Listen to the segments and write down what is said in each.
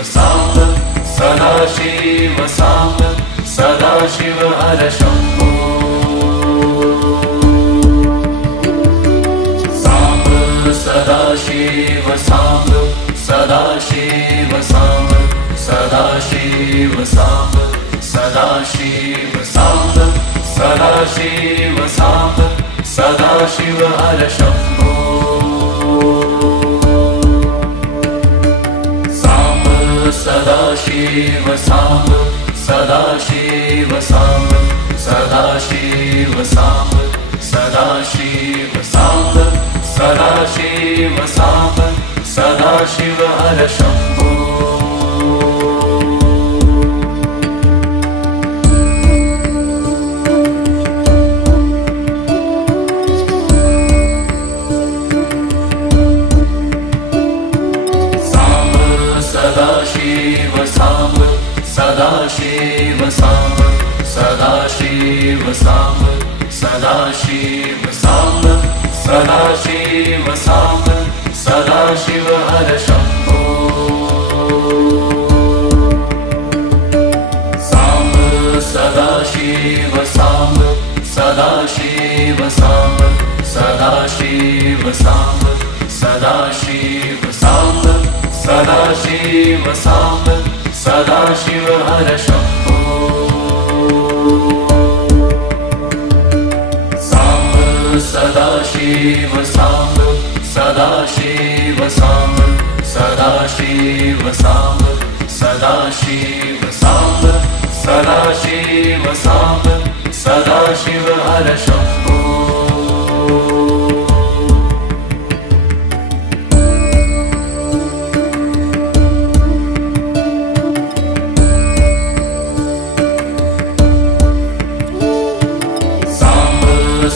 साम्ब सदाशिव साम्ब सदाशिव हर शम्भो साम्ब सदाशिव साम्ब सदाशिव साम्ब सदाशिव साम्ब सदाशिव साम्ब सदाशिव साम्ब सदाशिव हर शम्भो साम्ब सदाशिव साम्ब सदाशिव साम्ब सदाशिव साम्ब सदाशिव साम्ब सदाशिव साम्ब सदाशिव हर शम्भो सदाशिव साम्ब सदाशिव साम्ब सदाशिव साम्ब सदाशिव साम्ब सदाशिव साम्ब सदाशिव हर शम्भो साम्ब सदाशिव साम्ब सदाशिव साम्ब सदाशिव साम्ब सदाशिव साम्ब सदाशिव साम्ब सदाशिव हर शम्भो साम्ब सदाशिव साम्ब सदाशिव साम्ब सदाशिव साम्ब सदाशिव साम्ब सदाशिव साम्ब सदाशिव हर शम्भो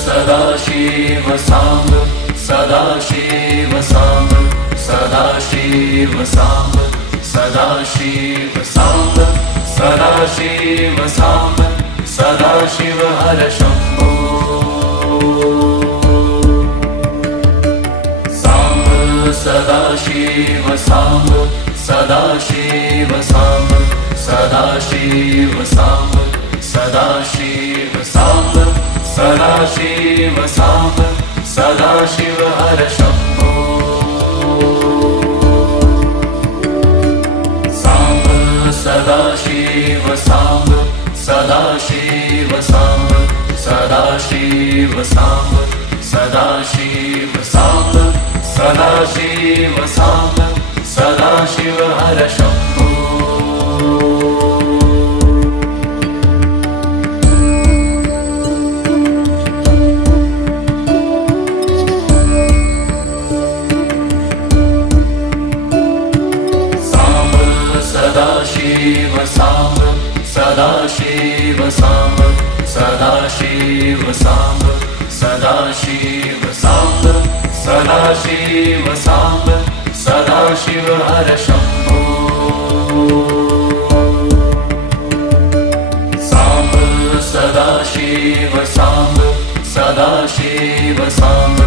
सदाशिव साम्ब सदाशिव साम्ब सदाशिव साम्ब सदाशिव साम्ब सदाशिव साम्ब सदाशिव हर शम्भो साम्ब सदाशिव साम्ब सदाशिव साम्ब सदाशिव साम्ब सदाशिव साम्ब सदाशिव साम्ब सदाशिव हर शम्भो साम्ब सदाशिव साम्ब सदाशिव साम्ब सदाशिव साम्ब सदाशिव साम्ब सदाशिव साम्ब सदाशिव हर शम्भो सदाशिव साम्ब सदाशिव साम्ब सदाशिव साम्ब सदाशिव साम्ब सदाशिव साम्ब सदाशिव हर शम्भो साम्ब सदाशिव साम्ब सदाशिव साम्ब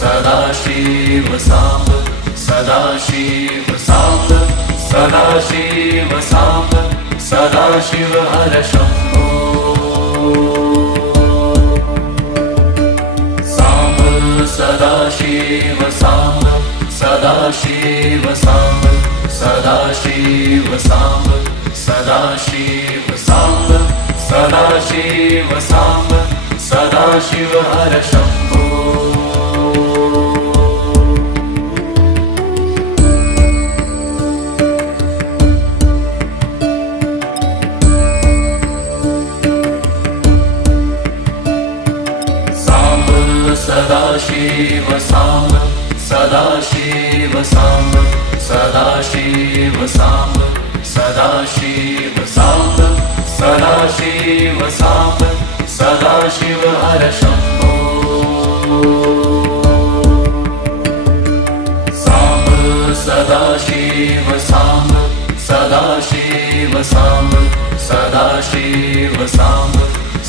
सदाशिव साम्ब सदाशिव साम्ब सदाशिव साम्ब सदाशिव हर शम्भो साम्ब सदाशिव साम्ब सदाशिव साम्ब सदाशिव साम्ब सदाशिव साम्ब सदाशिव साम्ब सदाशिव हर शम्भो सदाशिव साम्ब सदाशिव साम्ब सदाशिव साम्ब सदाशिव साम्ब सदाशिव साम्ब सदाशिव हर शम्भो साम्ब सदाशिव साम्ब सदाशिव साम्ब सदाशिव साम्ब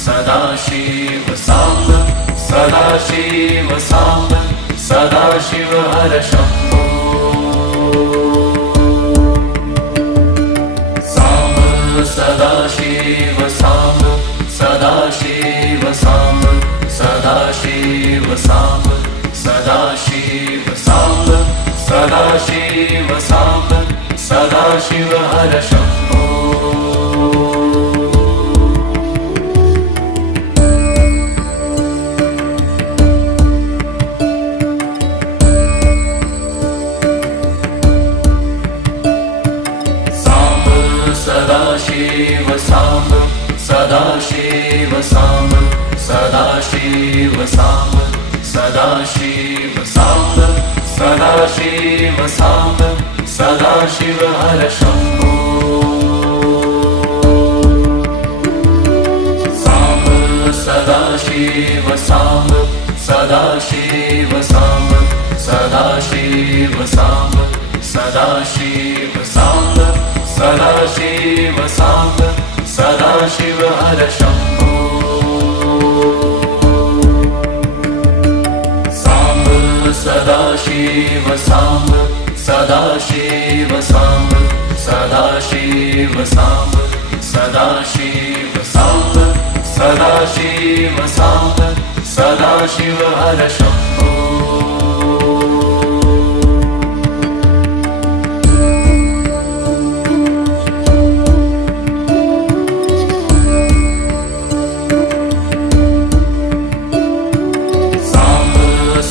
सदाशिव साम्ब सदाशिव साम्ब सदाशिव हर शम्भो सदाशिव साम्ब सदाशिव हर शम्भो सदाशिव साम्ब सदाशिव साम्ब सदाशिव साम्ब सदाशिव साम्ब सदाशिव साम्ब सदाशिव हर शम्भो साम्ब सदाशिव साम्ब सदाशिव साम्ब सदाशिव साम्ब सदाशिव साम्ब सदाशिव साम्ब सदाशिव हर शम्भो साम्ब सदाशिव साम्ब सदाशिव साम्ब सदाशिव साम्ब सदाशिव साम्ब सदाशिव साम्ब सदाशिव हर शम्भो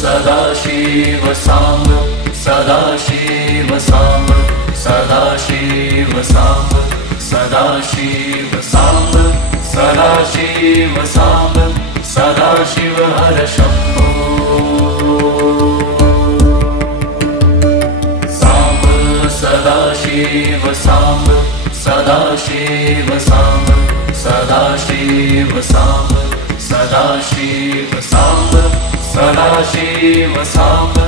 सदाशिव साम्ब सदाशिव साम्ब सदाशिव साम्ब सदाशिव साम्ब सदाशिव साम्ब सदाशिव हर शम्भो साम्ब सदाशिव साम्ब सदाशिव साम्ब सदाशिव साम्ब सदाशिव साम्ब सदाशिव साम्ब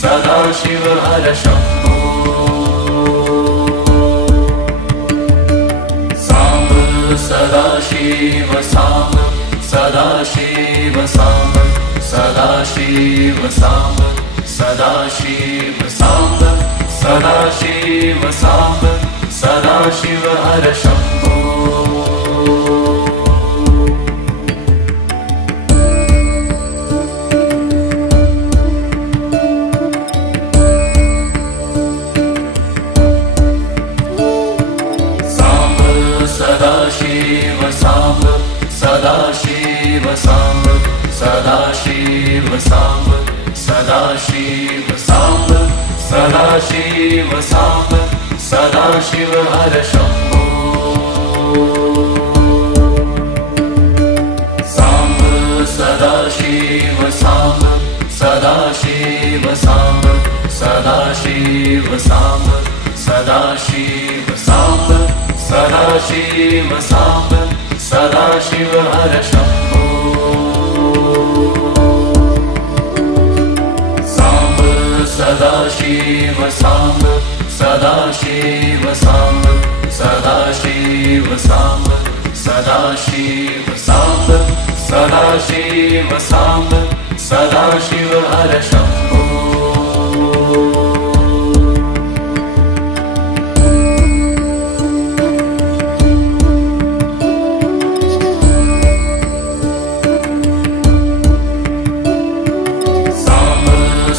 सदाशिव हर शम्भो साम्ब सदाशिव साम्ब सदाशिव साम्ब सदाशिव साम्ब सदाशिव साम्ब सदाशिव साम्ब सदाशिव हर शम्भो सदाशिव साम्ब सदाशिव साम्ब सदाशिव साम्ब सदाशिव साम्ब सदाशिव साम्ब सदाशिव हर शम्भो साम्ब सदाशिव साम्ब सदाशिव साम्ब सदाशिव साम्ब सदाशिव साम्ब सदाशिव साम्ब सदाशिव हर शम्भो साम्ब सदाशिव साम्ब सदाशिव साम्ब सदाशिव साम्ब सदाशिव साम्ब सदाशिव साम्ब सदाशिव हर शम्भो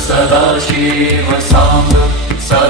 सदाशिव साम्ब सदा